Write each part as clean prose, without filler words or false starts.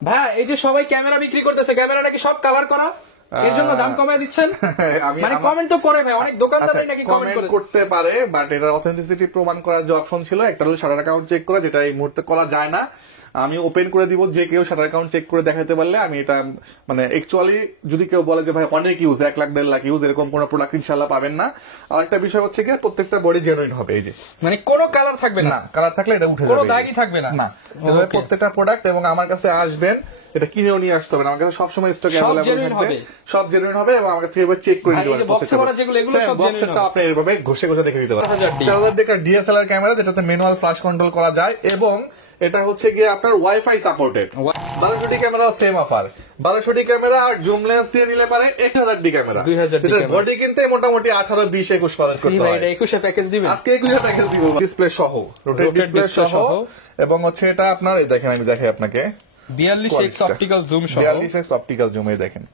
ভাই এই যে সবাই ক্যামেরা বিক্রি করতেছে, ক্যামেরাটা কি সব কাভার করা? এর জন্য দাম কমায় দিচ্ছেন? মানে কমেন্ট তো করে ভাই, অনেক দোকানদারই নাকি কমেন্ট করতে পারে, বাট এটার অথেন্টিসিটি প্রমাণ করার যে অপশন ছিল, একটা হলো শাটার অ্যাকাউন্ট চেক করা, যেটা এই মুহূর্তে করা যায় না। আমি ওপেন করে দিব, যে কেউ শাটার অ্যাকাউন্ট চেক করে দেখাতে পারলে আমি এটা মানে অ্যাকচুয়ালি যদি কেউ বলে যে ভাই অনেক ইউজ, 1 লাখ 1.5 লাখ ইউজ, এরকম কোন প্রোডাক্ট ইনশাআল্লাহ পাবেন না। আর একটা বিষয় হচ্ছে কি, প্রত্যেকটা বডি জেনুইন হবে। এই যে মানে কোনো কালার থাকবে না, কালার থাকলে এটা উঠে যাবে, কোনো দাগই থাকবে না। না, এভাবে প্রত্যেকটা প্রোডাক্ট। এবং আমার কাছে আসবেন, এটা কিনেও নিয়ে আসতে হবে না, আমার কাছে সবসময় স্টকে अवेलेबल থাকবে, সব জেনুইন হবে এবং আমার কাছে এবার চেক করে নিতে পারবেন। বক্সে ভরা যেগুলো, এগুলো সব জেনুইন হবে। আপনি এভাবে ঘষে ঘষে দেখে নিতে পারবেন। 4000 টাকার ডিএসএলআর ক্যামেরা, যেটাতে ম্যানুয়াল ফ্ল্যাশ কন্ট্রোল করা যায়, এবং এটা হচ্ছে গিয়ে আপনার wifi supported. 1200 camera same offer, 1200 camera আর জুম লেন্স দিয়ে নিলে পারে 1000 ক্যামেরা। এটার বডি কিনতে মোটামুটি 18, 20, 21 পাওয়ার করতে হয়। এটা 21 প্যাকেজ দিবেন আজকে 21 প্যাকেজ দিব, ডিসপ্লে সহ, রোটেট ডিসপ্লে সহ। এবং হচ্ছে এটা আপনার এই দেখেন, আমি দেখাই আপনাকে, 42x অপটিক্যাল জুম সহ, 42x অপটিক্যাল জুম, এই দেখেন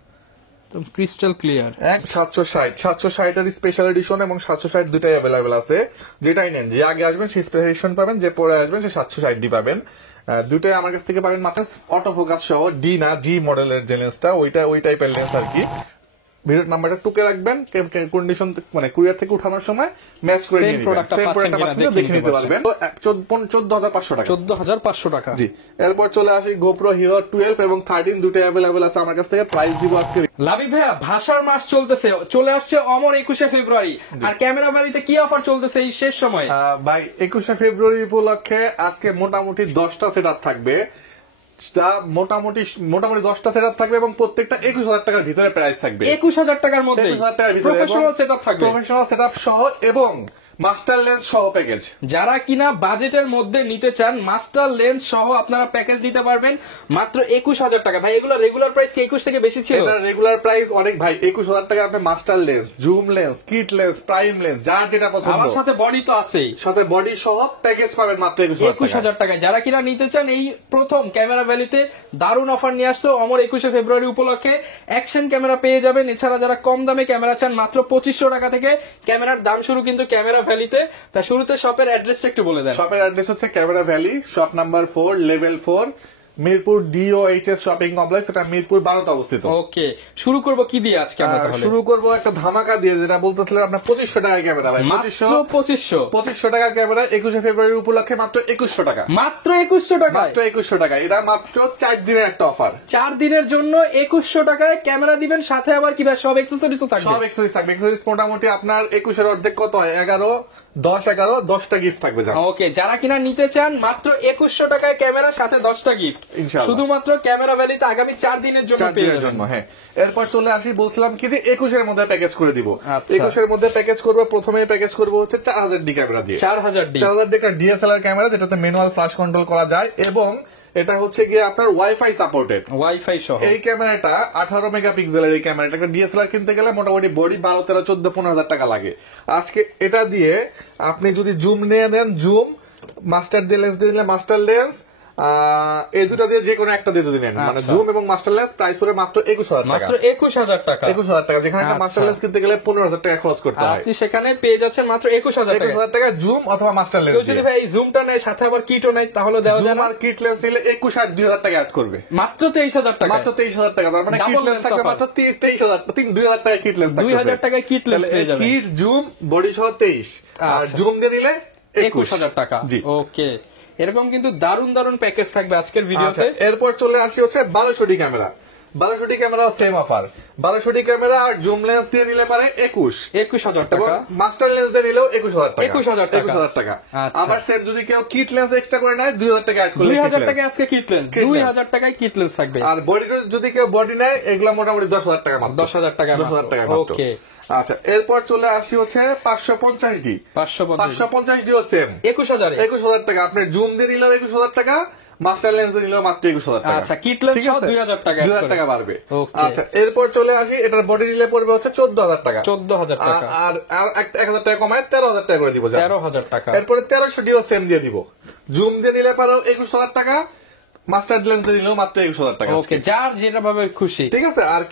একদম ক্রিস্টাল ক্লিয়ার। 760 এর স্পেশাল এডিশন এবং 760 দুটাই अवेलेबल আছে। যেটাই নেন, যে আগে আসবেন সেই স্পেশাল এডিশন পাবেন, যে পরে আসবেন সেই 760 ডি পাবেন। দুটাই আমার কাছ থেকে পাবেন মাত্র অটো ফোকাস সহ, ডি না জি মডেলের যে লেন্সটা, ওই টাইপের লেন্স আর কি। ভিডিওর নাম্বারটা টুকে রাখবেন, কন্ডিশন মানে কুরিয়ার থেকে উঠানোর সময় ম্যাচ করে নিয়ে নেবেন, সেম প্রোডাক্টটা দেখে নিতে পারবেন। 14500 টাকা, 14500 টাকা। জি। এরপর চলে আসি গোপ্রো হিরো 12 এবং 13, দুটোই अवेलेबल আছে আমার কাছ থেকে। প্রাইস দিব আজকে লাবিব ভাইয়া, ভাষার মাস চলতেছে, চলে আসছে অমর 21 ফেব্রুয়ারি, আর ক্যামেরা ভ্যালিতে কি অফার চলতেছে এই শেষ সময়? ভাই 21 ফেব্রুয়ারি উপলক্ষে আজকে মোটামুটি 10টা সেটআপ থাকবে, মোটামুটি 10টা সেটআপ থাকবে এবং প্রত্যেকটা 21000 টাকার ভিতরে প্রাইস থাকবে। 21000 টাকার মধ্যে 21000 টাকার ভিতরে প্রফেশনাল সেটআপ থাকবে, প্রফেশনাল সেটআপ সহ এবং মাস্টার লেন্স সহ প্যাকেজ। যারা কিনা বাজেটের মধ্যে নিতে চান, মাস্টার লেন্স সহ আপনারা প্যাকেজ নিতে পারবেন মাত্র 21000 টাকা। ভাই এগুলো রেগুলার প্রাইস কি 21 থেকে বেশি ছিল? এটা রেগুলার প্রাইস অনেক ভাই, 21000 টাকা আপনি master lens, zoom lens, kit lens, prime lens, যার যেটা পছন্দ, আমার সাথে বডি তো আছেই, সাথে বডি সহ প্যাকেজ পাবেন মাত্র 21000 টাকায়। যারা কিনা নিতে চান, এই প্রথম ক্যামেরা ভ্যালিতে দারুণ অফার নিয়ে আসতো অমর 21 ফেব্রুয়ারি উপলক্ষে। অ্যাকশন ক্যামেরা পেয়ে যাবেন। এছাড়া যারা কম দামে ক্যামেরা চান, মাত্র 2500 টাকা থেকে ক্যামেরার দাম শুরু কিন্তু ক্যামেরা ভ্যালিতে। শুরুতে শপের অ্যাড্রেসটা একটু বলে দেন। শপের অ্যাড্রেস হচ্ছে camera valley, shop number 4, level 4, Mirpur DOHS shopping complex, এটা মিরপুর 12তে অবস্থিত। ওকে, শুরু করব কি দিয়ে আজকে আমরা? তাহলে শুরু করব একটা ধামাকা দিয়ে, যেটা বলতেছিলেন আপনার 2500 টাকার ক্যামেরা। ভাই মাত্র 2500 টাকার ক্যামেরা 21 ফেব্রুয়ারি উপলক্ষে মাত্র 2100 টাকা, মাত্র 2100 টাকা, মাত্র 2100 টাকা। এটা মাত্র 4 দিনের একটা অফার, 4 দিনের জন্য 2100 টাকায় ক্যামেরা দিবেন, সাথে আবার কি ভাই সব অ্যাকসেসরিজও থাকবে? সব অ্যাকসেসরিজ থাকবে। অ্যাকসেসরিজ মোটামুটি আপনার 21 এর অর্ধেক কত হয়, 10টা গিফট থাকবে। ওকে, যারা কিনা নিতে চান মাত্র 2100 টাকায় ক্যামেরা, সাথে 10টা গিফট শুধুমাত্র ক্যামেরা ভ্যালিতে আগামী 4 দিনের জন্য পেয়ে যাবেন। হ্যাঁ, এরপর চলে আসি, বলছিলাম কি যে 21 এর মধ্যে প্যাকেজ করে দিব। 21 এর মধ্যে প্যাকেজ করব, প্রথমে প্যাকেজ করব হচ্ছে 4000 ডি ক্যামেরা দিয়ে, 4000 টাকার ডিএসএলআর ক্যামেরা, যেটাতে ম্যানুয়াল ফ্ল্যাশ কন্ট্রোল করা যায় এবং এটা হচ্ছে গিয়ে আপনার ওয়াইফাই সাপোর্টেড, ওয়াইফাই সহ। এই ক্যামেরাটা 18 মেগাপিক্সেলের। এই ক্যামেরাটা একটা ডিএসএলআর কিনতে গেলে মোটামুটি বডি 12, 13, 14, 15,000 টাকা লাগে। আজকে এটা দিয়ে আপনি যদি জুম নিয়ে নেন, জুম, মাস্টার দিয়ে লেন্স দিয়ে নিলে মাস্টার লেন্স, এই দুটো দিয়ে যে কোনো একটা দিয়ে যদি নেন, মানে জুম এবং মাস্টার লেন্স, প্রাইস পড়ে মাত্র 21000 টাকা, মাত্র 21000 টাকা, 21000 টাকা। যেখানে একটা মাস্টার লেন্স কিনতে গেলে 15000 টাকা খরচ করতে হয়, আপনি সেখানে পেয়ে যাচ্ছেন মাত্র 21000 টাকা জুম অথবা মাস্টার লেন্স। যদি ভাই এই জুমটা নেয়, সাথে আবার কিটও নেয়, তাহলে দেওয়া যায় না? আর কিট লেন্স নিলে 21 আর 2000 টাকা অ্যাড করবে, মাত্র 23000 টাকা, মাত্র 23000 টাকা। তার মানে কিট লেন্স থাকবে মাত্র 23000, 2000 টাকা কিট লেন্স থাকবে, 2000 টাকায় কিট লেন্স পেয়ে যাবেন। কিট, জুম, বডি সহ 23, আর জুম দিয়ে নিলে 21000 টাকা। জি, ওকে। এরকম কিন্তু দারুণ দারুণ প্যাকেজ থাকবে আজকের ভিডিওতে। এরপর চলে আসি হচ্ছে 1200 D camera, 1200 D camera same offer, 1200 D camera আর জুম লেন্স দিয়ে নিলে পারে 21000 টাকা, মাস্টার লেন্স দিয়ে নিলেও 21000 টাকা। আবার সেম যদি কেউ কিট লেন্স এক্সট্রা করে নেয়, 2000 টাকা অ্যাড করলে 2000 টাকা আজকে কিট লেন্স, 2000 টাকায় কিট লেন্স থাকবে। আর বডি যদি কেউ বডি নেয়, এগুলো মোটামুটি 10000 টাকা মাত্র, 10000 টাকা, 10000 টাকা। ওকে। আচ্ছা, এরপর চলে আসি হচ্ছে 550 ডি, 550 ডিও সেম 21000 টাকা। আপনি জুম দিয়ে নিলেও 21000 টাকা, মাস্টার লেন্স দিয়ে নিলেও মাত্র 21000 টাকা। আচ্ছা, কিট লেন্স সহ 2000 টাকা, 2000 টাকা বাড়বে। আচ্ছা, এরপর চলে আসি, এটার বডি নিলে পড়বে হচ্ছে 14000 টাকা, 14000 টাকা, আর 1000 টাকা কমায় 13000 টাকা করে দিব, 13000 টাকা। এরপরে 1300 ডিও সেম দিয়ে দিব। জুম দিয়ে নিলে পারো 21000 টাকা, মাস্টার্ড লেন্স দিয়ে দিলেও মাত্র 21,000 টাকা ওকে, যার যেটা ভাবে খুশি। ঠিক আছে, আর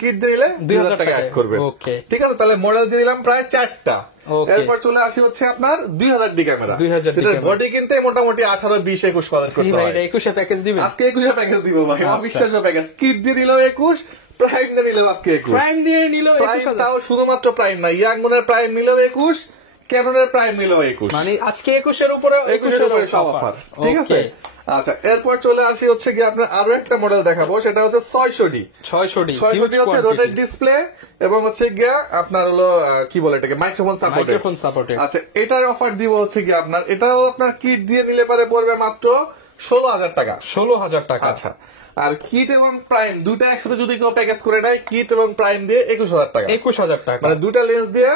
কিট দিলে 2,000 টাকা অ্যাড করবে। ওকে, ঠিক আছে, তাহলে মডেল দিয়ে দিলাম প্রায় 4টা। ওকে। এরপর চলে আসি হচ্ছে আপনার 2000 ক্যামেরা। 2000 এটার বডি কিনতে মোটামুটি 18, 20, 21 কালার করতে হয়। 21 প্যাকেজ দিবেন আজকে 21 প্যাকেজ দিব ভাই, অবিশ্বাস্য প্যাকেজ। কিট দিয়ে দিল 21, প্রাইম দিয়ে নিল আজকে 21। প্রাইম দিয়ে নিল প্রাইম, তাও শুধুমাত্র প্রাইম না, ইয়াংমনের প্রাইম নিল 21, ক্যাননের প্রাইম নিল 21। মানে আজকে 21 এর উপরে 21 এর উপরে সব অফার। ঠিক আছে, আচ্ছা। এরপর চলে আসি হচ্ছে কি আপনার আরো একটা মডেল দেখাবো, সেটা হচ্ছে 600D। 600D হচ্ছে রোটেট ডিসপ্লে এবং হচ্ছে গিয়া আপনার হলো কি বলে এটাকে, মাইক্রোফোন সাপোর্টেড। আচ্ছা, এটার অফার দিব হচ্ছে কি আপনার, এটাও আপনার কিট দিয়ে নিলে পারে পড়বে মাত্র 16,000 টাকা। 16,000 টাকা। আচ্ছা, আর কিট এবং প্রাইম দুটা একসাথে যদি কেউ প্যাকেজ করে নেয়, কিট এবং প্রাইম দিয়ে 21,000 টাকা। 21,000 টাকা, মানে দুটা লেন্স দিয়ে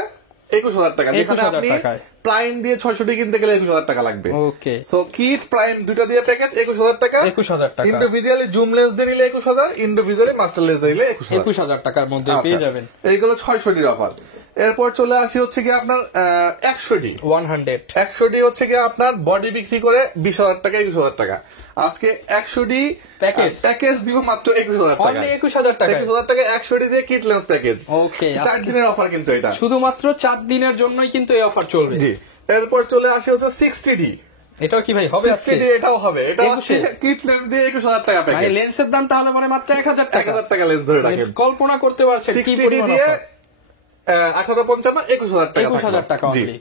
21,000 টাকা। যেখানে 21,000 আপনি টাকায় প্রাইম দিয়ে 600D কিনতে গেলে 21,000 টাকা লাগবে। ওকে, সো কিট প্রাইম দুটা দিয়ে প্যাকেজ 21,000 টাকা। 21,000 টাকা। ইন্ডিভিজুয়ালি জুম লেন্স দিয়ে নিলে 21,000, ইন্ডিভিজুয়ালি মাস্টার লেন্স দিয়ে নিলে 21,000 টাকার মধ্যে পেয়ে যাবেন। এইগুলো 600D অফার। এরপর চলে আসি হচ্ছে কি আপনার 100D। 100D হচ্ছে কি আপনার বডি বিক্রি করে 20,000 টাকা, 21,000 টাকা। আজকে 100D প্যাকেজ দিব মাত্র 21,000 টাকা। 21,000 টাকা, 21,000 টাকা 100D দিয়ে কিট লেন্স প্যাকেজ। ওকে, 4 দিনের অফার কিন্তু এটা, শুধুমাত্র 4 দিনের জন্যই কিন্তু এই অফার চলবে। জি। এরপর চলে আসি হচ্ছে 60D। এটাও কি ভাই হবে? 60D এটাও হবে, এটা হচ্ছে কিট লেন্স দিয়ে 21,000 টাকা প্যাকেজ। মানে লেন্সের দাম তাহলে মানে মাত্র 1,000 টাকা। 1,000 টাকা লেন্স ধরে রাখেন। কল্পনা করতে পারছেন কি 60D পরিমাণ দিয়ে অফার। 1855 21,000 টাকা। 21,000 টাকা জি। only।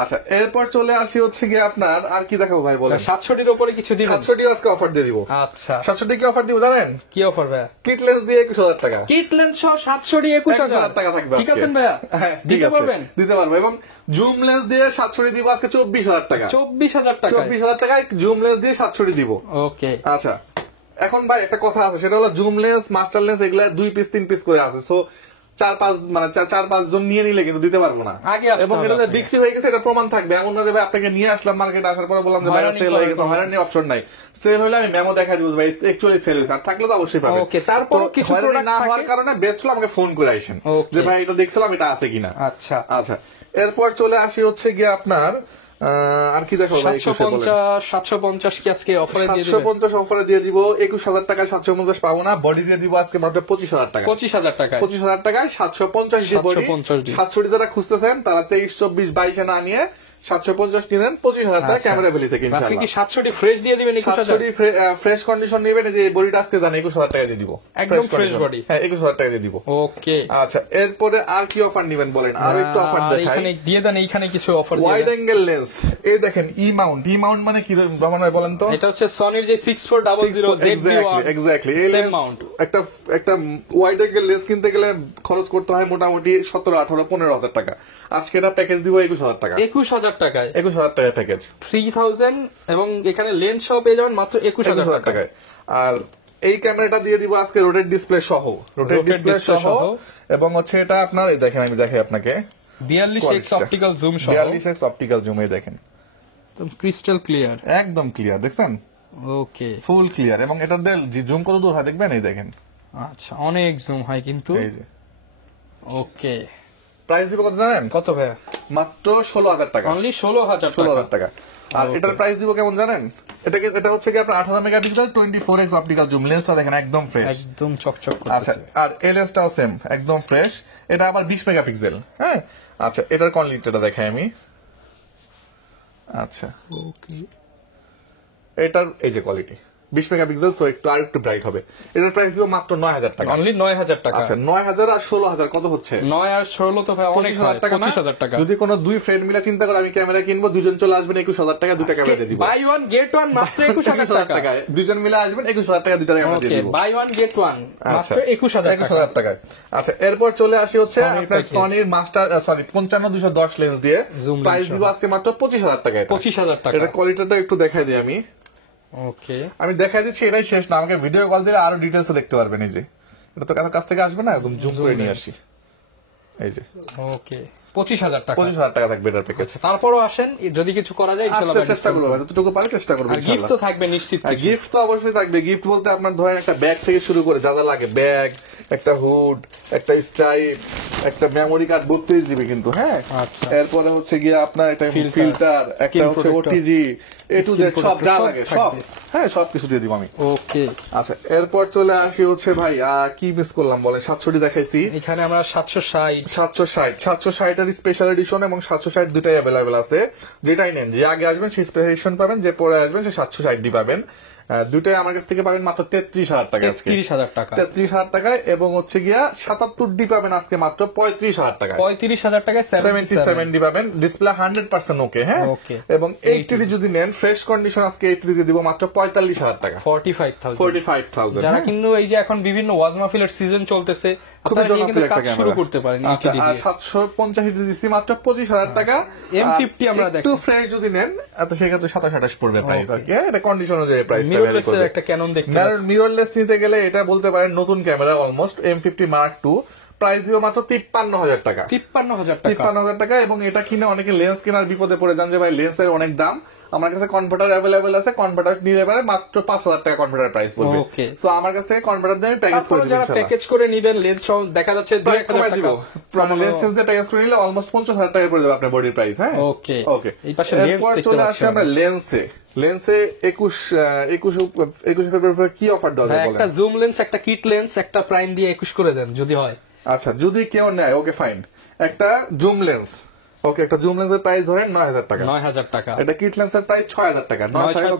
আচ্ছা, এরপর চলে আসি হচ্ছে গিয়ে আপনার আর কি দেখাবো ভাই বলেন। 700 উপরে কিছু দিবেন? 700D আজকে অফার দিয়ে দিব। আচ্ছা, 700D কি অফার দিব জানেন? কি অফার ভাই? কিট লেন্স দিয়ে 21,000 টাকা। কিট লেন্স সহ 700D 21,000 টাকা থাকবে। ঠিক আছে ভাইয়া, দিতে পারবেন? দিতে পারবো। এবং জুম লেন্স দিয়ে 700D দিব আজকে 24,000 টাকা। 24,000 টাকা, 24,000 টাকায় জুম লেন্স দিয়ে 700D দিব। ওকে, আচ্ছা, এখন ভাই একটা কথা আছে, সেটা হলো জুম লেন্স, মাস্টার লেন্স এগুলা 2 পিস 3 পিস করে আছে। সো 4-5 জন নিয়ে নিলে কিন্তু দিতে পারবো না। এবং এটা বিক্রি হয়ে গেছে, এটা প্রমাণ থাকবে। এমন না যে ভাই আপনাকে নিয়ে আসলাম মার্কেটে, আসার পরে বললাম যে ভাই সেল হয়ে গেছে, হয়রানি অপশন নাই। সেল হলে আমি মেমো দেখাই দিব ভাই অ্যাকচুয়ালি সেল হয়েছে, আর থাকলে তো অবশ্যই পাবেন। ওকে, তারপর কিছু প্রোডাক্ট না হওয়ার কারণে বেস্ট হলো আমাকে ফোন করে আইসেন যে ভাই এটা দেখছিলাম, এটা আছে কিনা। আচ্ছা আচ্ছা, এরপর চলে আসি হচ্ছে গিয়ে আপনার আর কি দেখো ভাই, 750 কি আজকে অফারে দিয়ে দিবেন? 750 অফারে দিয়ে দিব। 21,000 টাকায় 750 পাবো না, বডি দিয়ে দিব আজকে মাত্র 25,000 টাকা। 25,000 টাকায় 25,000 টাকায় 750 ডি বডি। 700 যারা খুঁজতেছেন তারা 23, 24, 22 না নিয়ে 750 কিনেন, 25,000 টাকা ক্যামেরা ভ্যালি থেকে ইনশাআল্লাহ। আজকে কি 700 ফ্রেশ দিয়ে দিবেন? 700 ফ্রেশ কন্ডিশন নেবেন, যে বডিটা আজকে জানেন 21,000 টাকা দিয়ে দিব, একদম ফ্রেশ বডি। হ্যাঁ, 21,000 টাকা দিয়ে দিব। ওকে, আচ্ছা, এরপরে আর কি অফার নেবেন বলেন? আর একটু অফার দেখাই। এখানে দিয়ে দেন, এইখানে কিছু অফার দিয়ে ওয়াইড অ্যাঙ্গেল লেন্স, এই দেখেন ই মাউন্ট মানে কি রহমান ভাই বলেন তো? এটা হচ্ছে সনির যে 6400 ZV1 এক্স্যাক্টলি। Same Mount. একটা ওয়াইড অ্যাঙ্গেল লেন্স কিনতে গেলে খরচ করতে হয় মোটামুটি 17, 18, 15,000 টাকা। আজকে এটা প্যাকেজ দিব 21,000 টাকা। 21,000 টাকায় 21,000 টাকা প্যাকেজ, 3000 এবং এখানে লেন্স সহ পেয়ে যাবেন মাত্র 21,000 টাকায়। আর এই ক্যামেরাটা দিয়ে দিব আজকে রোটেট ডিসপ্লে সহ, এবং হচ্ছে এটা আপনার এই দেখেন, আমি দেখাই আপনাকে 42x অপটিক্যাল জুম সহ। 42x অপটিক্যাল জুম, এই দেখেন একদম ক্রিস্টাল ক্লিয়ার, একদম ক্লিয়ার, দেখছেন? ওকে, ফুল ক্লিয়ার। এবং এটা জুম কত দূর হয় দেখবেন, এই দেখেন। আচ্ছা, অনেক জুম হয় কিন্তু। এই যে ওকে, প্রাইস দিব কত জানেন? কত ভাই? মাত্র 16,000 টাকা। অনলি 16,000 টাকা। আর এটার প্রাইস দিব কেমন জানেন? এটা হচ্ছে কি আপনার 18 মেগাপিক্সেল 24x অপটিক্যাল জুম। লেন্সটা দেখেন একদম ফ্রেশ, একদম চকচক আচ্ছা। করতেছে। আর এই লেন্সটাও সেম একদম ফ্রেশ, এটা আবার 20 মেগাপিক্সেল। হ্যাঁ, আচ্ছা, এটার কোয়ালিটিটা দেখাই আমি। আচ্ছা, ওকে, এটার এই যে কোয়ালিটি 20 মেগাপিক্সেল, সো একটু আর একটু ব্রাইট হবে। এটার প্রাইস দিব মাত্র 9,000 টাকা। অনলি 9,000 টাকা। আচ্ছা, 9,000 আর 16,000 কত হচ্ছে? 9 আর 16 তো ভাই অনেক হয়, 25,000 টাকা। যদি কোনো দুই ফ্রেন্ড মিলে চিন্তা করে আমি ক্যামেরা কিনবো, দুজন চলে আসবেন 21,000 টাকা, দুটা ক্যামেরা দিয়ে দিব। বাই ওয়ান গেট ওয়ান মাত্র 21,000 টাকা। দুজন মিলে আসবেন 21,000 টাকা, দুটা ক্যামেরা দিয়ে দিব। বাই ওয়ান গেট ওয়ান মাত্র 21,000 টাকা। আচ্ছা, এরপর চলে আসি হচ্ছে আপনার সনির মাস্টার 55-210 লেন্স দিয়ে প্রাইস দিব আজকে মাত্র 25,000 টাকা। 25,000 টাকা। এটা কোয়ালিটিটা একটু দেখাই দিই আমি। ওকে, আমি দেখাই দিচ্ছি, এটাই শেষ না, আমাকে ভিডিও কল দিলে আরো ডিটেইলস দেখতে পারবেন। এই যে এটা তো কাছ থেকে আসবে না, একদম জুম করে নিয়ে আসি। এই যে ওকে, 25,000 টাকা। 25,000 টাকা থাকবে এটার প্যাকেজ। তারপরও আসেন, যদি কিছু করা যায় ইনশাআল্লাহ চেষ্টা করবো, যতটুকু পারি চেষ্টা করবো গিফট ইনশাআল্লাহ। তো থাকবে নিশ্চিত। গিফট তো অবশ্যই থাকবে। গিফট বলতে আপনার ধরেন একটা ব্যাগ থেকে শুরু করে যা যা লাগে, ব্যাগ, একটা হুড, একটা স্ট্রাইপ, একটা মেমোরি কার্ড 32 জিবি কিন্তু, হ্যাঁ। আচ্ছা। এরপরে হচ্ছে গিয়ে আপনার একটা Filter, ফিল্টার, একটা skin হচ্ছে protector, OTG, A to Z সব যা সব লাগে সব, থাকবে। হ্যাঁ সবকিছু দিয়ে দিব আমি। ওকে, আচ্ছা, এরপর চলে আসি হচ্ছে ভাই কি মিস করলাম বলেন, 760 দেখাইছি, এখানে আমরা 760 760 এর স্পেশাল এডিশন এবং 760 দুটাই অ্যাভেলেবেল আছে। যেটাই নেন, যে আগে আসবেন সেই স্পেশাল এডিশন পাবেন, যে পরে আসবেন সেই 760 ডি পাবেন। দুটাই আমার কাছ থেকে পাবেন মাত্র 33,000 টাকা, আজকে 33,000 টাকা, 33,000 টাকায়। এবং হচ্ছে গিয়া 77 ডি পাবেন আজকে মাত্র 35,000 টাকায়, 35,000 টাকায় 77 ডি পাবেন। ডিসপ্লে 100% ওকে, হ্যাঁ। ওকে। এবং 80 ডি যদি নেন ফ্রেশ কন্ডিশন, আজকে 80 ডি দিব মাত্র 45,000 টাকা, 45,000। যারা হ্যাঁ। কিন্তু এই যে এখন বিভিন্ন ওয়াজ মাহফিলের সিজন চলতেছে, খুবই আপনারা নিয়ে কিন্তু জনপ্রিয় একটা কাজ শুরু ক্যামেরা করতে পারেন। আচ্ছা, আর 750 ডি দিচ্ছি মাত্র 25,000 টাকা। M50 আমরা একটু দেখি, ফ্রেশ যদি নেন তো সেক্ষেত্রে 27-28 পড়বে প্রাইস আর কি, হ্যাঁ। এটা কন্ডিশন অনুযায়ী প্রাইসটা ভ্যারি মিররলেস করবে। একটা ক্যানন দেখতে মিররলেস নিতে গেলে এটা বলতে পারেন নতুন camera, almost M50 Mark II, price দিব মাত্র 53,000 টাকা, 53,000 টাকা। এবং এটা কিনে অনেকে লেন্স কেনার বিপদে পড়ে যান যে ভাই লেন্সের অনেক দাম। আমার কাছে কনভার্টার অ্যাভেলেবেল আছে, কনভার্টার নিলে পারে মাত্র 5,000 টাকা কনভার্টার প্রাইস পড়বে। ওকে। সো আমার কাছ থেকে কনভার্টার দিয়ে আমি প্যাকেজ করে দিব, যারা প্যাকেজ করে নিবেন লেন্স সহ দেখা যাচ্ছে প্রাইস কমাই 2,000 দিব। টাকা, লেন্স চেঞ্জ দিয়ে প্যাকেজ করে নিলে অলমোস্ট 50,000 টাকা পড়ে যাবে আপনার বডির প্রাইস, হ্যাঁ। ওকে ওকে, এই পাশে এরপর লেন্স চলে আসছে আমরা লেন্সে 21 ফেব্রুয়ারি কি অফার দেওয়া যায় বলেন? একটা জুম লেন্স, একটা কিট লেন্স, একটা প্রাইম দিয়ে 21 করে দেন যদি হয়। আচ্ছা, যদি কেউ নেয় ওকে ফাইন। একটা জুম লেন্স, ওকে, একটা জুম লেন্সের প্রাইস ধরেন 9,000 টাকা, 9,000 টাকা। এটা কিট লেন্সের প্রাইস 6,000 টাকা,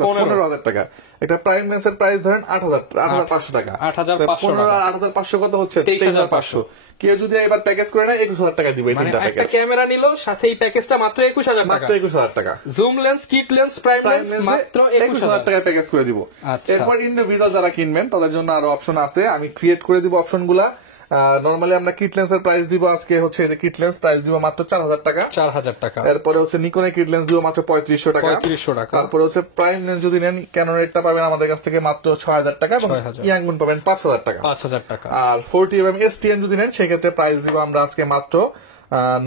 15,000 টাকা। এটা প্রাইম লেন্সের প্রাইস ধরেন 8,500 টাকা, 8,500 15 আর 8,500 কত হচ্ছে? 23,500। কেউ যদি এবার প্যাকেজ করে নেয় 21,000 টাকা দিবে, এই মানে তিনটা একটা প্যাকেজ ক্যামেরা নিল, সাথে এই প্যাকেজটা মাত্র 21,000 টাকা, মাত্র 21,000 টাকা। Zoom lens, kit lens, prime prime lens lens মাত্র 21,000 টাকা প্যাকেজ করে দিব। আচ্ছা। এরপর ইন্ডিভিজুয়াল যারা কিনবেন তাদের জন্য আরো অপশন আছে, আমি ক্রিয়েট করে দিব অপশনগুলা। নরমালি আমরা কিট লেন্সের প্রাইস দিব আজকে হচ্ছে যে কিট লেন্স প্রাইস দিব মাত্র 4,000 টাকা, 4,000 টাকা। এরপরে হচ্ছে নিকনের কিট লেন্স দিব মাত্র 3,500 টাকা, 3,500 টাকা। তারপরে হচ্ছে প্রাইম লেন্স যদি নেন ক্যানন রেটটা পাবেন আমাদের কাছ থেকে মাত্র 6,000 টাকা, এবং 6,000 ইয়াংগুন পাবেন 5,000 টাকা। 5,000 টাকা। আর 40mm STM যদি নেন সেক্ষেত্রে প্রাইস দিব আমরা আজকে মাত্র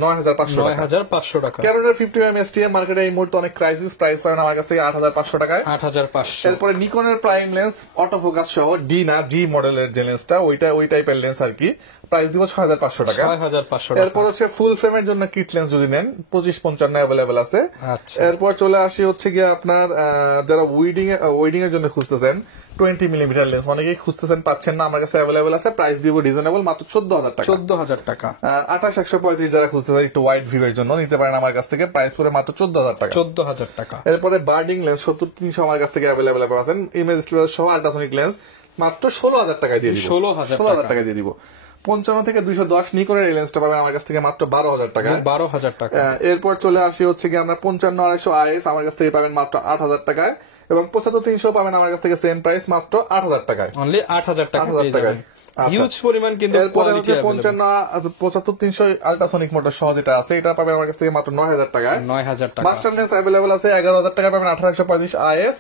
9,500 টাকা। 9,500 টাকা। ক্যাননের 50mm STM মার্কেটে এই মুহূর্তে অনেক ক্রাইসিস, প্রাইস পাবেন আমার কাছ থেকে 8,500 টাকায়। 8,500। এরপরে নিকনের প্রাইম লেন্স অটোফোকাস সহ ডি না জি মডেলের যে লেন্সটা, ওই টাইপের লেন্স আর কি, প্রাইস দিব 6,500 টাকা। 6,500 টাকা। এরপর হচ্ছে ফুল ফ্রেমের জন্য কিট লেন্স যদি নেন 25-55 অ্যাভেলেবেল আছে। আচ্ছা। এরপর চলে আসি হচ্ছে গিয়ে আপনার যারা ওয়েডিং এর জন্য খুঁজতেছেন 20mm লেন্স, অনেকেই খুঁজতেছেন পাচ্ছেন না, আমার কাছে অ্যাভেলেবেল আছে, প্রাইস দিব রিজনেবল মাত্র 14,000 টাকা। 14,000 টাকা। 28-135 যারা খুঁজতেছেন একটু ওয়াইড ভিউ এর জন্য নিতে পারেন আমার কাছ থেকে, প্রাইস পড়ে মাত্র 14,000 টাকা। 14,000 টাকা। এরপরে বার্ডিং লেন্স 70-300 আমার কাছ থেকে অ্যাভেলেবেল পাচ্ছেন, ইমেজ স্টিলার সহ আল্ট্রাসনিক লেন্স মাত্র 16,000 টাকায় দিয়ে দিব, 16,000 টাকা দিয়ে দিব। 55 থেকে 210 নিকনের এই লেন্সটা পাবেন আমার কাছ থেকে মাত্র 12,000 টাকা। 12,000 টাকা। এরপর চলে আসি হচ্ছে কি আমরা 55-250 IS আমার কাছ থেকে পাবেন মাত্র 8,000 টাকায়, এবং 75-300 পাবেন আমার কাছ থেকে সেম প্রাইস মাত্র 8,000 টাকায়, অনলি 8,000 টাকা 8,000 পেয়ে টাকায়। যাবেন। হিউজ পরিমাণ কিন্তু এরপরে কোয়ালিটি হচ্ছে 75-300 আল্ট্রাসনিক মোটর সহ যেটা আছে এটা পাবেন আমার কাছ থেকে মাত্র 9,000 টাকায়। 9,000 টাকা। মাস্টার লেন্স অ্যাভেলেবল আছে 11,000 টাকা পাবেন 1835 IS।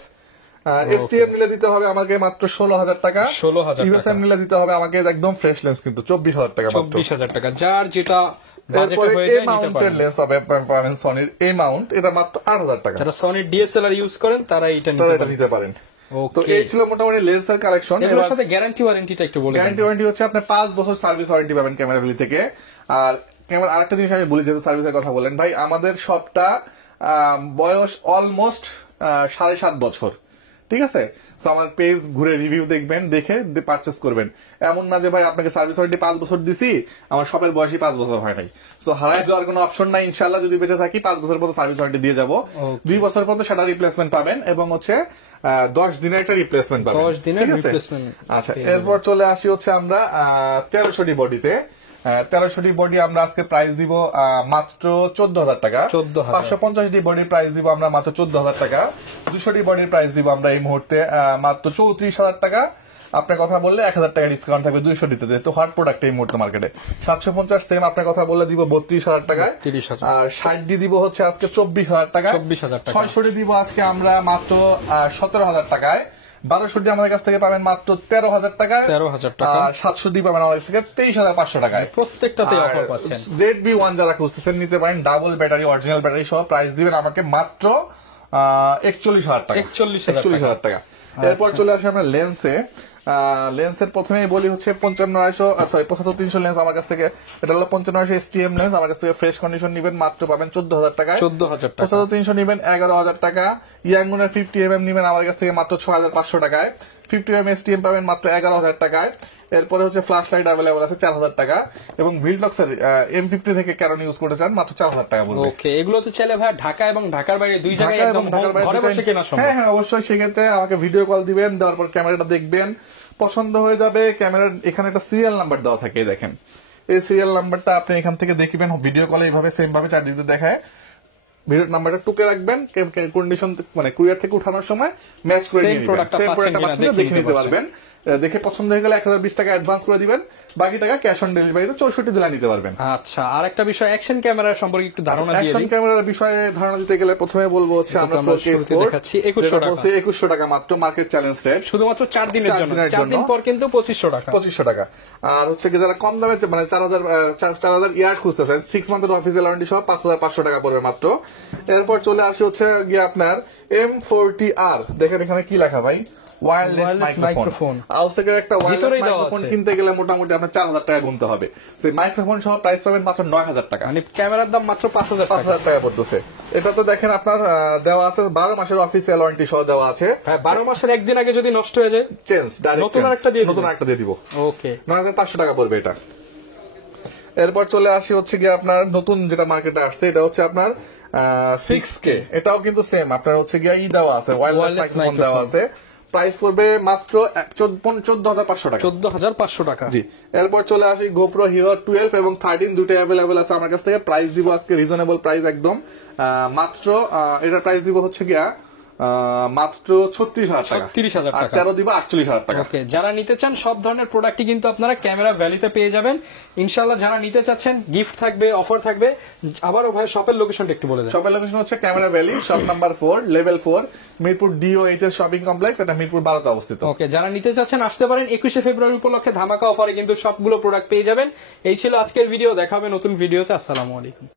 STM নিলে দিতে হবে আমাকে মাত্র 16,000 টাকা। 16,000 টাকা। USM নিলে দিতে হবে আমাকে একদম ফ্রেশ লেন্স কিন্তু 24,000 টাকা মাত্র। 24,000 টাকা। যার যেটা বাজেটে এরপরে হয়ে এ যায় নিতে মাউন্টের পারেন। লেন্স পাবেন সনির এ মাউন্ট, এটা মাত্র 8,000 টাকা। যারা সনি DSLR ইউজ করেন তারা এটা তারা নিতে এটা পারেন। নিতে পারেন। তো ওকে। এই ছিল মোটামুটি লেন্সের কালেকশন। এর সাথে গ্যারান্টি ওয়ারেন্টিটা একটু বলে গ্যারান্টি ওয়ারেন্টি হচ্ছে আপনি 5 বছর সার্ভিস ওয়ারেন্টি পাবেন ক্যামেরাগুলি থেকে। আর ক্যামেরা আরেকটা জিনিস আমি বলি, যেহেতু সার্ভিসের কথা বলেন ভাই, আমাদের শপটা বয়স অলমোস্ট 7.5 বছর, ঠিক আছে। তো আমার পেজ ঘুরে রিভিউ দেখবেন, দেখে পারচেস করবেন। এমন না যে ভাই আপনাকে সার্ভিস ওয়ারেন্টি 5 বছর দিছি, আমার শপের বয়সই 5 বছর হয় নাই। সো হারায় যাওয়ার কোনো অপশন নাই, ইনশাল্লাহ যদি বেঁচে থাকি 5 বছর পর সার্ভিস ওয়ারেন্টি দিয়ে যাবো। 2 বছর পর সেটা রিপ্লেসমেন্ট পাবেন, এবং হচ্ছে 10 দিনের একটা রিপ্লেসমেন্ট পাবেন। 10 দিনের ঠিক আছে? রিপ্লেসমেন্ট। আচ্ছা, এরপর চলে আসি হচ্ছে আমরা 1300 বডিতে। 1300 বডি আমরা আজকে প্রাইস দিব মাত্র 14,000 টাকা। 14,000। 550 বডির প্রাইস দিব আমরা মাত্র 14,000 টাকা। 200 বডির প্রাইস দিব আমরা এই মুহূর্তে মাত্র 34,000 টাকা। আপনার কথা বললে 1,000 টাকা ডিসকাউন্ট থাকবে 200 দিতে, যেহেতু হট প্রোডাক্ট এই মুহূর্তে মার্কেটে। 750 সেম আপনার কথা বললে দিব 32,000 টাকায়। 30,000। আর 60 দিব হচ্ছে আজকে 24,000 টাকা। 24,000 টাকা। 600 দিব আজকে আমরা মাত্র 17,000 টাকায়। 1200 আমাদের কাছ থেকে পাবেন মাত্র 13,000 টাকায়। 13,000 টাকা। আর 700 পাবেন আমাদের কাছ থেকে 23,500 টাকায়। প্রত্যেকটাতে অফার পাচ্ছেন। ZB1 যারা খুঁজতেছেন নিতে পারেন, ডাবল ব্যাটারি অরিজিনাল ব্যাটারি সহ। প্রাইস দিবেন আমাকে মাত্র 41,000 টাকা। 41,000 টাকা। এরপর চলে আসে আমরা লেন্সে। লেন্সের প্রথমেই বলি হচ্ছে 75-300 লেন্স আমার কাছ থেকে, এটা হলো 5500 STM লেন্স আমার কাছ থেকে ফ্রেশ কন্ডিশন নিবেন মাত্র পাবেন 14000 টাকায়। 14000 টাকা। 75-300 নিবেন 11000 টাকা। ইয়াংগুনের 50mm নিবেন আমার কাছ থেকে মাত্র 6500 টাকায়। 50mm STM পাবেন মাত্র 11000 টাকায়। এরপরে হচ্ছে ফ্ল্যাশ লাইট অ্যাভেলেবল আছে 4000 টাকা, এবং ভিলটক্সের M50 থেকে ক্যানন ইউজ করতে চান মাত্র 4000 টাকা পড়বে। ওকে, এগুলো তো চাইলে ভাই ঢাকা এবং ঢাকার বাইরে দুই জায়গায় ঢাকা একদম এবং ঢাকার বাইরে ঘরে বসে দুটাই- কেনা সম্ভব। হ্যাঁ অবশ্যই, সেক্ষেত্রে আমাকে ভিডিও কল দিবেন, দেওয়ার পর ক্যামেরাটা দেখবেন, পছন্দ হয়ে যাবে। ক্যামেরার এখানে একটা সিরিয়াল নাম্বার দেওয়া থাকে, এই দেখেন এই সিরিয়াল নাম্বারটা আপনি এখান থেকে দেখবেন, ভিডিও কলে এইভাবে সেম ভাবে চারদিকে দেখায়। ভিডিও নাম্বারটা টুকে রাখবেন, কন্ডিশন মানে কুরিয়ার থেকে উঠানোর সময় ম্যাচ করে নিয়ে নেবেন। প্রোডাক্টটা সেম পাচ্ছেন প্রোডাক্টটা কিনা দেখে নিতে পারবেন। দেখে পছন্দ হয়ে গেলে 1020 টাকা অ্যাডভান্স করে দিবেন, বাকি টাকা ক্যাশ অন ডেলিভারিতে 64 জেলা নিতে পারবেন। আচ্ছা, আর একটা বিষয়, অ্যাকশন ক্যামেরা সম্পর্কে একটু ধারণা দিয়ে অ্যাকশন দিই। ক্যামেরার বিষয়ে ধারণা দিতে গেলে প্রথমে বলবো হচ্ছে আমরা আমরা 4K শুরুতে Sports দেখাচ্ছি 2100 টাকা। 2100 টাকা মাত্র, মার্কেট চ্যালেঞ্জ রেট, শুধুমাত্র 4 দিনের 4 জন্য, দিনের 4 দিন জন্য। পর কিন্তু 2500 টাকা। 2500 টাকা। আর হচ্ছে কি যারা কম দামে মানে 4000 ইয়ার্ড খুঁজতেছেন 6 মান্থের অফিসিয়াল ওয়ারেন্টি সহ 5500 টাকা পড়বে মাত্র। এরপর চলে আসে হচ্ছে গিয়ে আপনার M40R, দেখেন এখানে কি লেখা ভাই, ওয়্যারলেস Wireless মাইক্রোফোন। microphone। আউসেকের একটা ওয়্যারলেস ভিতরেই দেওয়া মাইক্রোফোন আছে। কিনতে গেলে মোটামুটি আপনার 4000 টাকা গুনতে হবে। সেই মাইক্রোফোন সহ প্রাইস পাবেন মাত্র 9000 টাকা। মানে ক্যামেরার দাম মাত্র 5000 টাকা। 5000 টাকা পড়তেছে। এটা তো দেখেন আপনার দেওয়া আছে 12 মাসের অফিসিয়াল ওয়ারেন্টি সহ দেওয়া আছে। হ্যাঁ, 12 মাসের একদিন আগে যদি নষ্ট হয়ে যায় চেঞ্জ ডাইরেক্ট, নতুন আরেকটা দিয়ে দিবেন? নতুন আরেকটা দিয়ে দিব। ওকে। 9500 টাকা পড়বে এটা। এরপর চলে আসি হচ্ছে কি আপনার নতুন যেটা মার্কেটে আসছে, এটা হচ্ছে আপনার 6K, এটাও কিন্তু সেম আপনার হচ্ছে গিয়ে দেওয়া আছে, ওয়্যারলেস Wireless মাইক্রোফোন দেওয়া আছে। প্রাইস পড়বে মাত্র 14500 টাকা। 14500 টাকা। জি। এরপর চলে আসি GoPro Hero 12 এবং 13 দুটো অ্যাভেলেবল আছে আমার কাছ থেকে। প্রাইস দিব আজকে রিজনেবল প্রাইস একদম, মাত্র এটার প্রাইস দিব হচ্ছে গিয়া মাত্র 36000 টাকা। 36000 আর টাকা। 13 দিব 48000 টাকা। ওকে, যারা নিতে চান সব ধরনের প্রোডাক্টই কিন্তু আপনারা ক্যামেরা ভ্যালিতে পেয়ে যাবেন ইনশাআল্লাহ। যারা নিতে চাচ্ছেন গিফট থাকবে, অফার থাকবে। আবারও ভাই শপের লোকেশনটা একটু বলে দেন। শপের লোকেশন হচ্ছে camera valley, shop number 4, level 4, Mirpur DOHS shopping complex, এটা মিরপুর 12 তে অবস্থিত। ওকে, যারা নিতে চাচ্ছেন আসতে পারেন। 21শে ফেব্রুয়ারি উপলক্ষে ধামাকা অফারে কিন্তু সবগুলো প্রোডাক্ট পেয়ে যাবেন। এই ছিল আজকের ভিডিও, দেখা হবে নতুন ভিডিওতে। আসসালামু আলাইকুম।